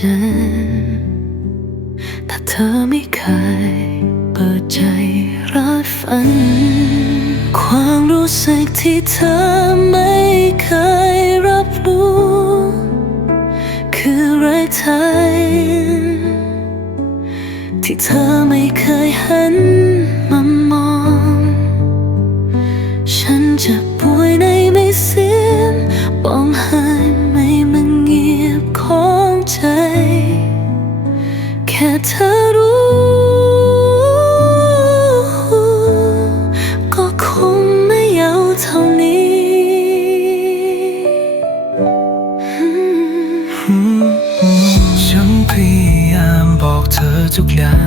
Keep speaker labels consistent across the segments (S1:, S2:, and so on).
S1: ฉัน แต่เธอไม่เคยเปิดใจรับฝัน ควา
S2: มรู้สึ
S1: กที่เธอไม่เคยรับรู้ คือรักไทยที่เธอไม่เคยเห็น चुकल्या.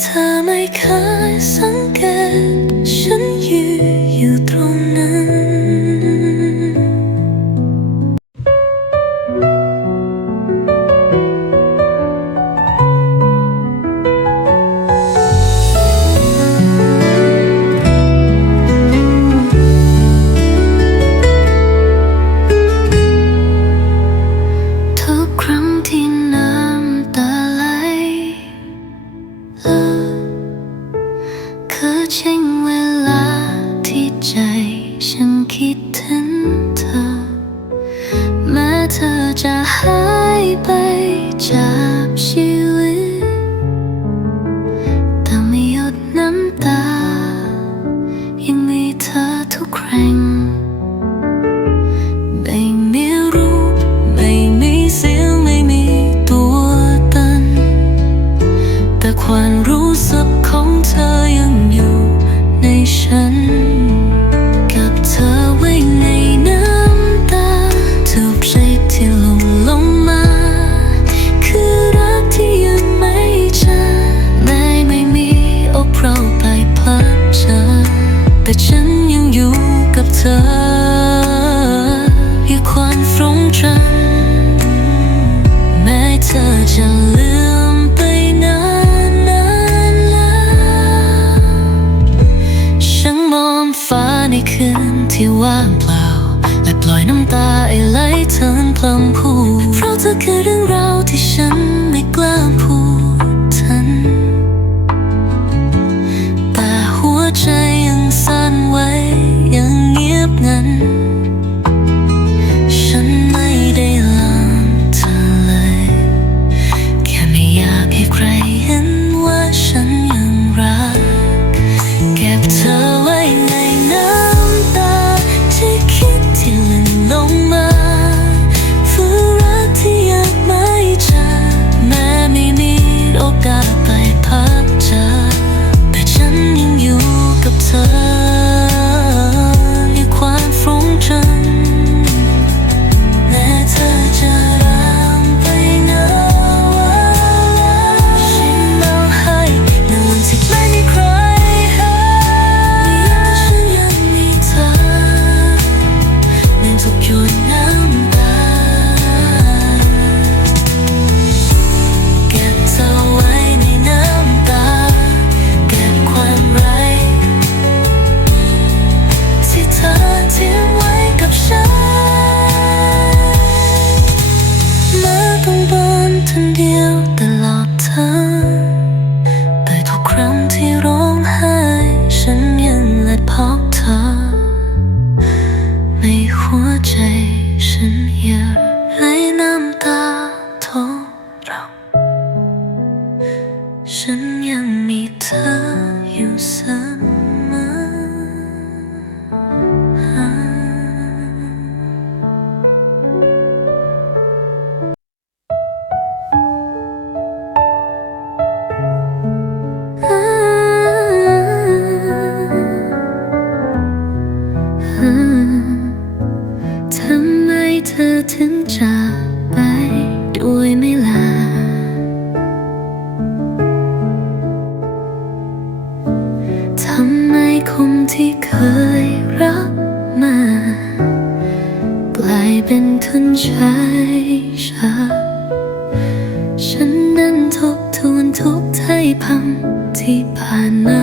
S1: เธอไม่เคยสังเกตฉันอยู่อยู่ตรงนั้น 的。 พังที่ผ่านมา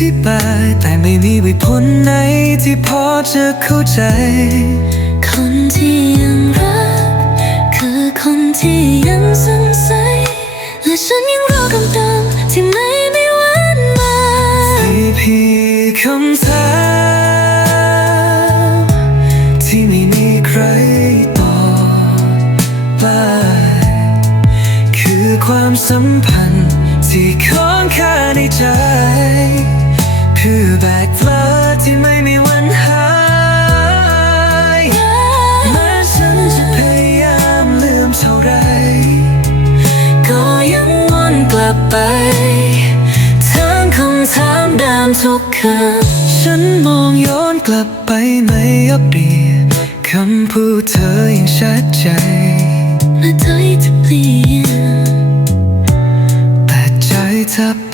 S1: ที่ไป
S2: แต่ไม่มี
S1: วิพลไหนที่
S2: พอจะ
S1: เข้าใจ
S2: คนที่ยังรัก คือคนที่ยังสงสัย และฉันยังรอคำตอบที่ไม่ไมีวันมา
S1: สี่พีคำถามที่ไม่มีใครตอบไปคือความสัมพันธ์ที่ค้างคาในใจ คือแบกฟ้าที่ไม่มีวันหายแม้ฉันจะพยายามลืมเท่าไร
S2: ก็ยังวนกลับไปทั้งคำถามเดิมทุกคำ
S1: ฉันมองย้อนกลับไปไม่ยับรียคำพูดเธอยังชัดใจ
S2: และใจจะเปลี่ยน
S1: แต่ใจทับ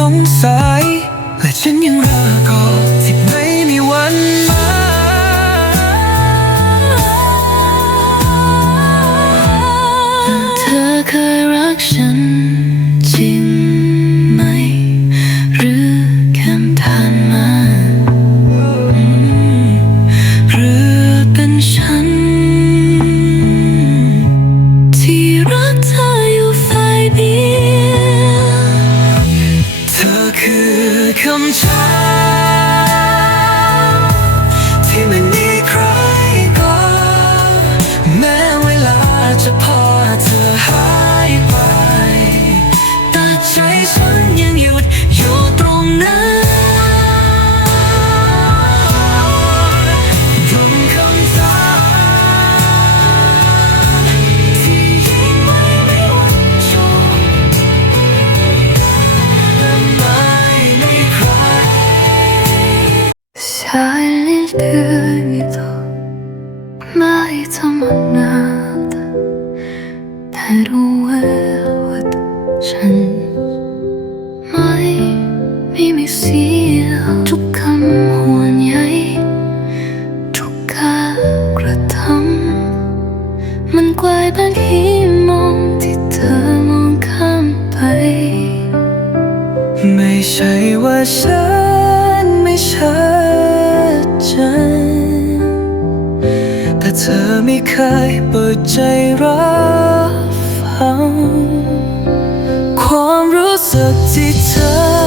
S1: sống sai เธอไม่
S2: เคยเปิ
S1: ดใจรับฟัง ความรู้สึกที่เธอ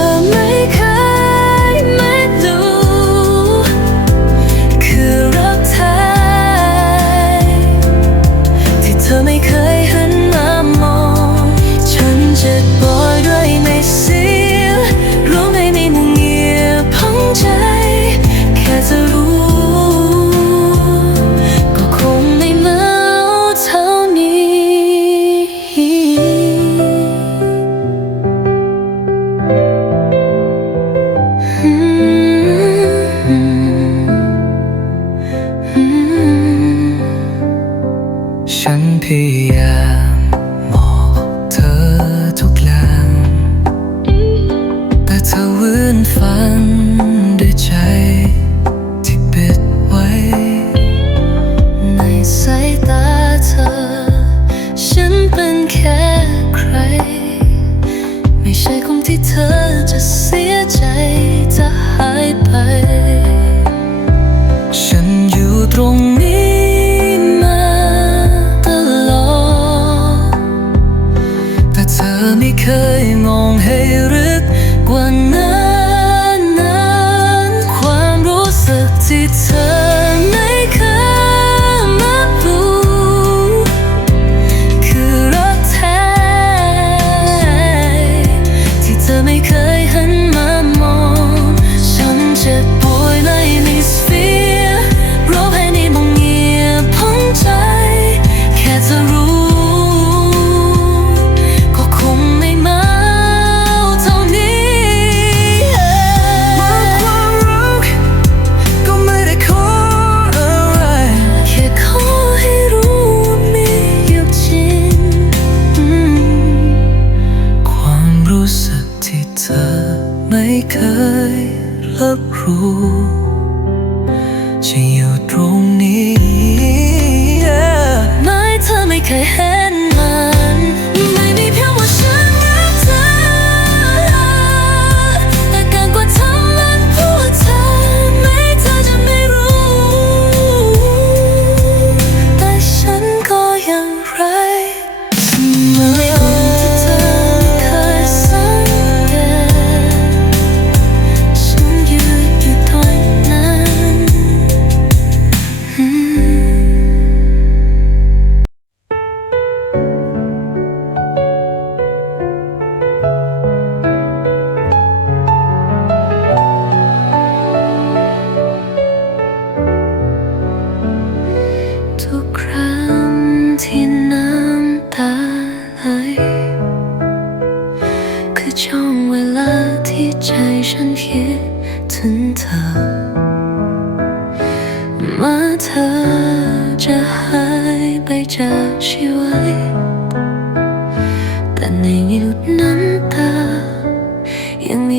S1: เคยมองให้ลึกกว่านั้น 如。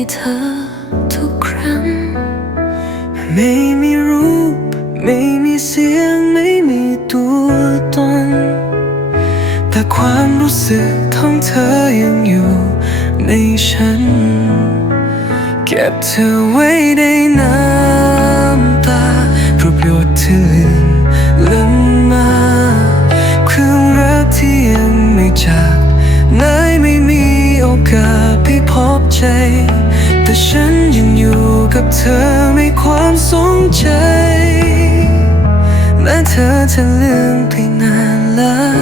S1: 的 เธอจะลืมไปนานแล้ว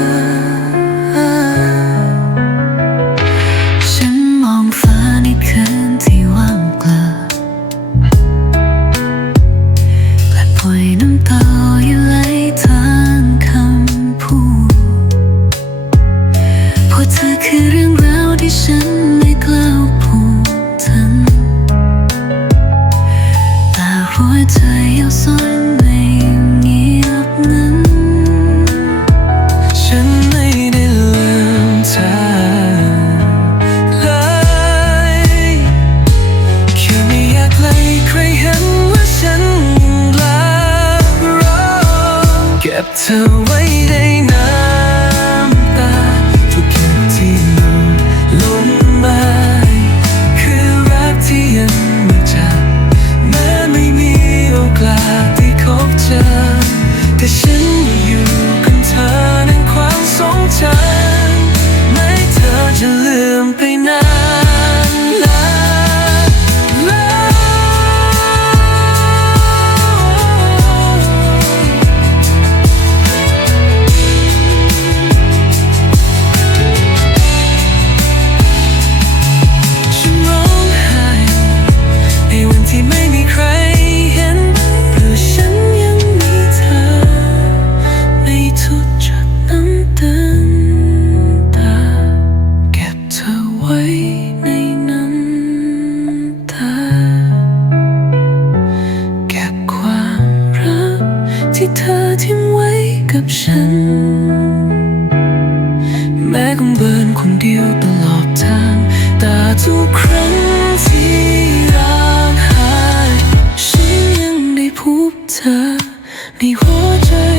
S1: ในหั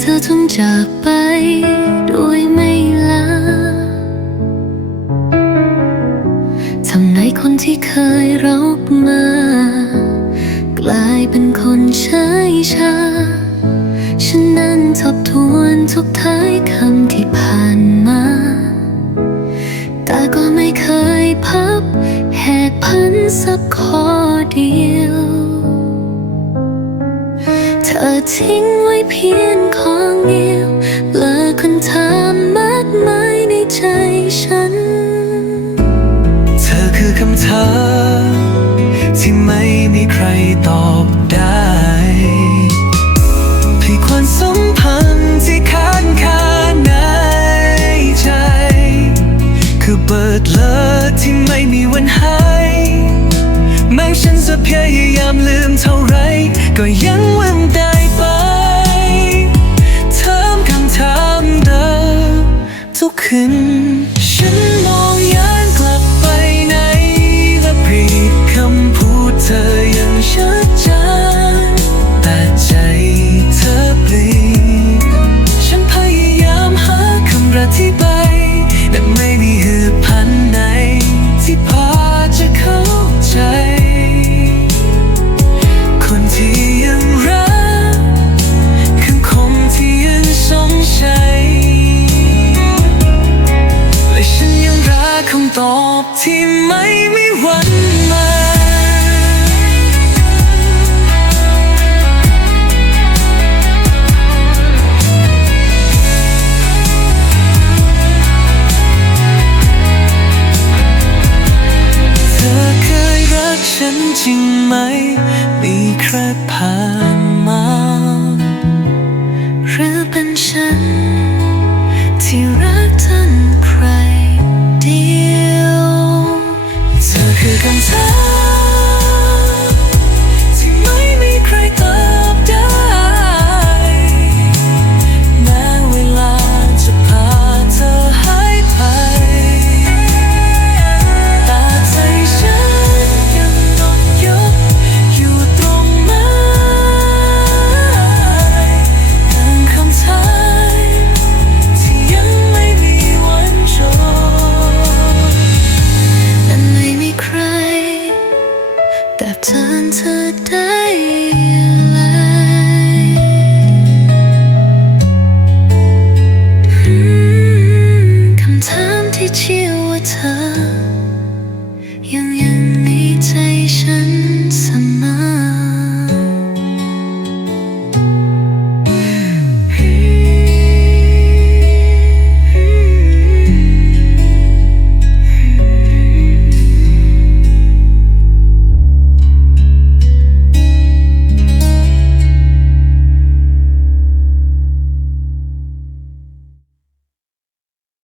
S1: เธอต้องจากไปโดยไม่ลาทำไมคนที่เคยรักมา กลายเป็นคนใช้ชา ฉันนั้นทบทวนทุกท้ายคำที่ผ่านมา แต่ก็ไม่เคยพับแหกพันสักข้อเดียว เธอทิ้งไว้เพียง ม่มีใค
S2: รตอบได้พี่ความสัมพันธ์ที่ค้างคาในใจ คือเปิดเลิศที่ไม่มีวันหายแม้ฉันจะพยายามลืมเท่าไรก็ยัง that turned to.